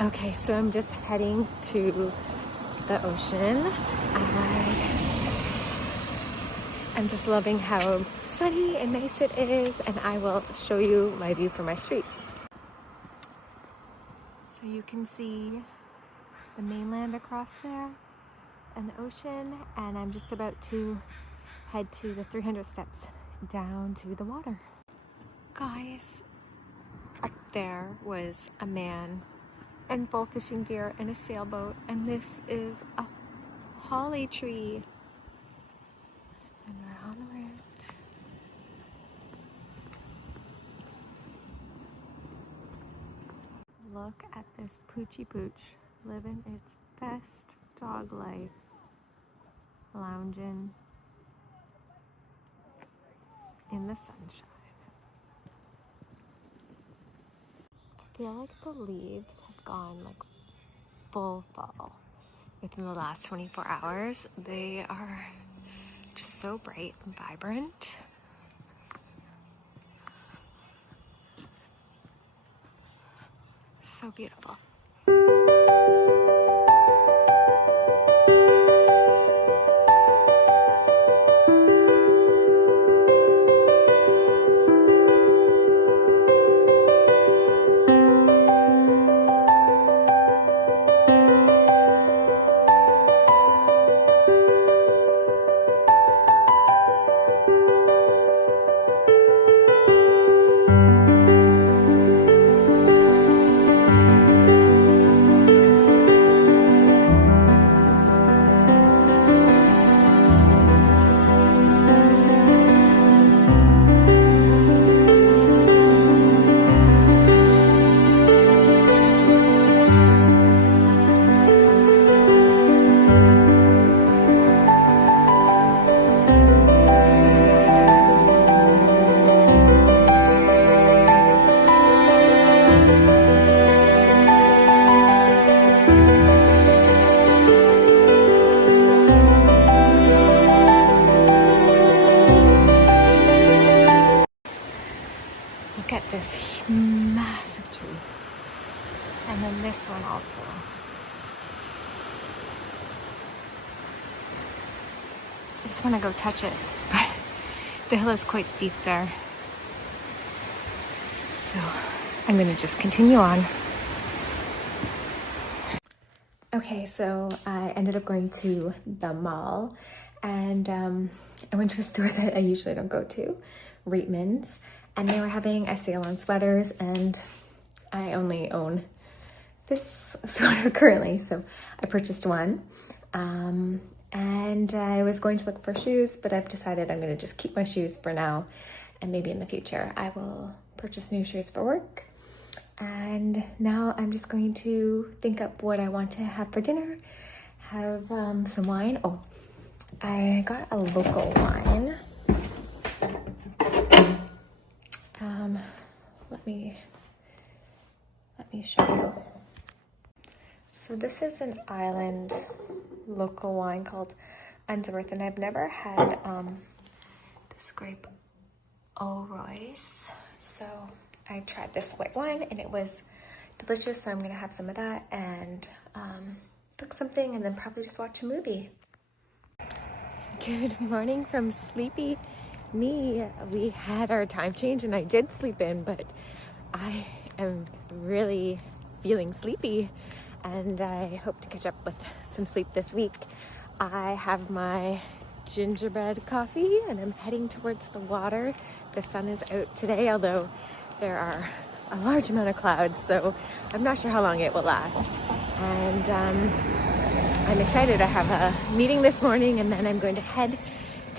Okay, so I'm just heading to the ocean. I'm just loving how sunny and nice it is, and I will show you my view from my street. So you can see the mainland across there and the ocean, and I'm just about to head to the 300 steps down to the water. Guys, up there was a man in full fishing gear and a sailboat, and this is a holly tree. And we're on the route. Look at this Poochie Pooch living its best dog life, lounging in the sunshine. I feel like the leaves have gone like full fall within the last 24 hours. They are just so bright and vibrant. So beautiful. Look at this massive tree. And then this one also. I just want to go touch it, but the hill is quite steep there. So I'm going to just continue on. Okay, so I ended up going to the mall, and I went to a store that I usually don't go to, Reitman's, and they were having a sale on sweaters, and I only own this sweater currently, so I purchased one. And I was going to look for shoes, but I've decided I'm going to just keep my shoes for now, and maybe in the future I will purchase new shoes for work. And now I'm just going to think up what I want to have for dinner. Have some wine. Oh, I got a local wine. Let me show you. So this is an island local wine called Unsworth, and I've never had this grape Au Royce. So I tried this white wine and it was delicious, so I'm gonna have some of that and cook something and then probably just watch a movie. Good morning from sleepy me. We had our time change and I did sleep in, but I am really feeling sleepy and I hope to catch up with some sleep this week. I have my gingerbread coffee and I'm heading towards the water. The sun is out today, although there are a large amount of clouds, so I'm not sure how long it will last. And I'm excited. I have a meeting this morning and then I'm going to head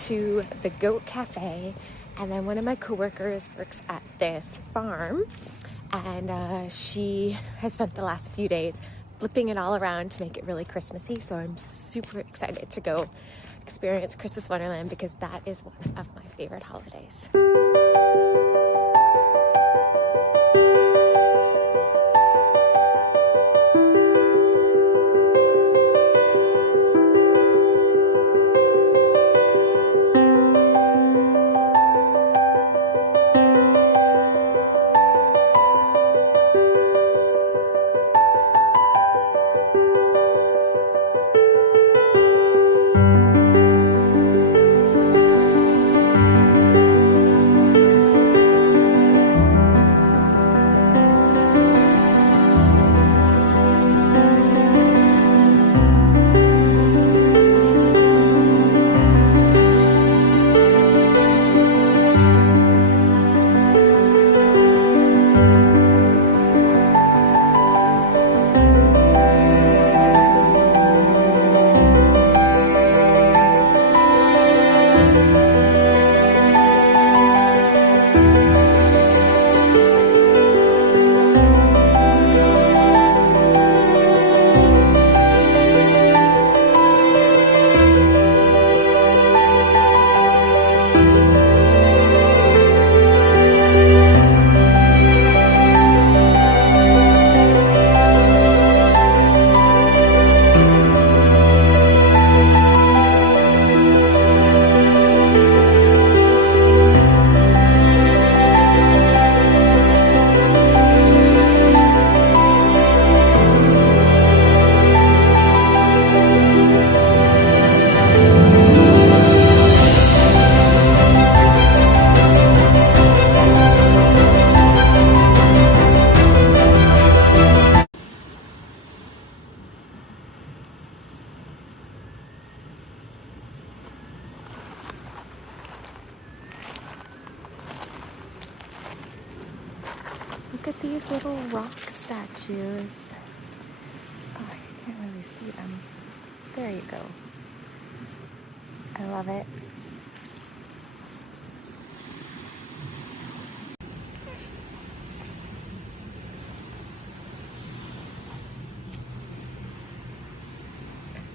to the Goat Cafe, and then one of my coworkers works at this farm, and she has spent the last few days flipping it all around to make it really Christmassy, so I'm super excited to go experience Christmas Wonderland because that is one of my favorite holidays. shoes. Oh, I can't really see them. There you go. I love it.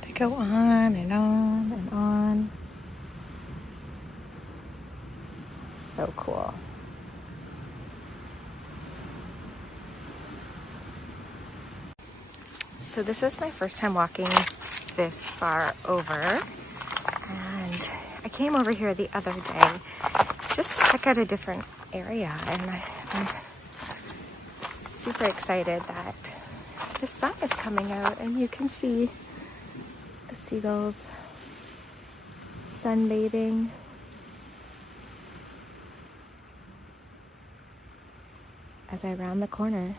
They go on and on and on. So cool. So this is my first time walking this far over, and I came over here the other day just to check out a different area, and I'm super excited that the sun is coming out and you can see the seagulls sunbathing. As I round the corner.